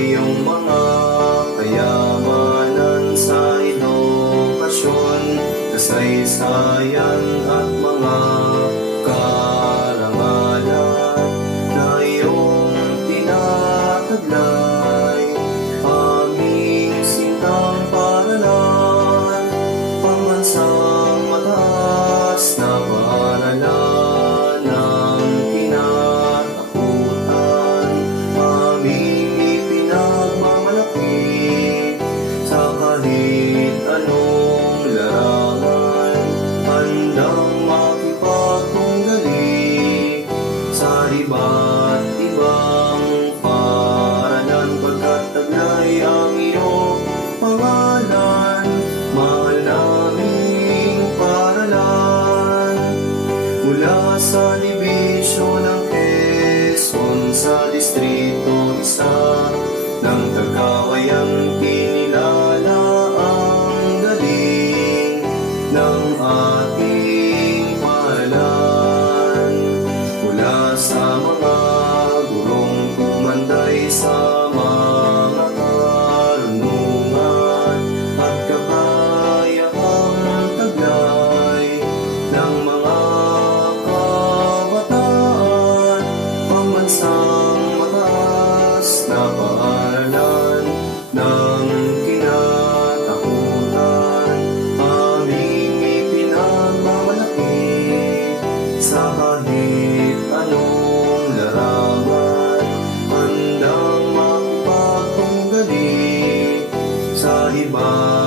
iyong mga kayamanan sa edukasyon, kasaysayan at mga karangalan na iyong tinataglay. Aming sintang paralan, pambansang mataas na paaralan ng kinatakutan. Aming ipinagmamalaki sa kahit anong larangan, handang makipagtunggali sa iba't ibang paaralan, pagkat taglay ang iyong pangalan. Mahal naming paaralan, mula sa dibisyon ng Quezon sa Distrito 1 ng Tagkawayan, kinilala ang galing ng ating paaralan. Mula sa mga gurong tumanday sa mga karunungan at kakayahang taglay ng mga kabataan, pambansang mataas na paaralan ng kinatakutan. Aming ipinagmamalaki sa kahit anong larangan, handang makipagtunggali sa iba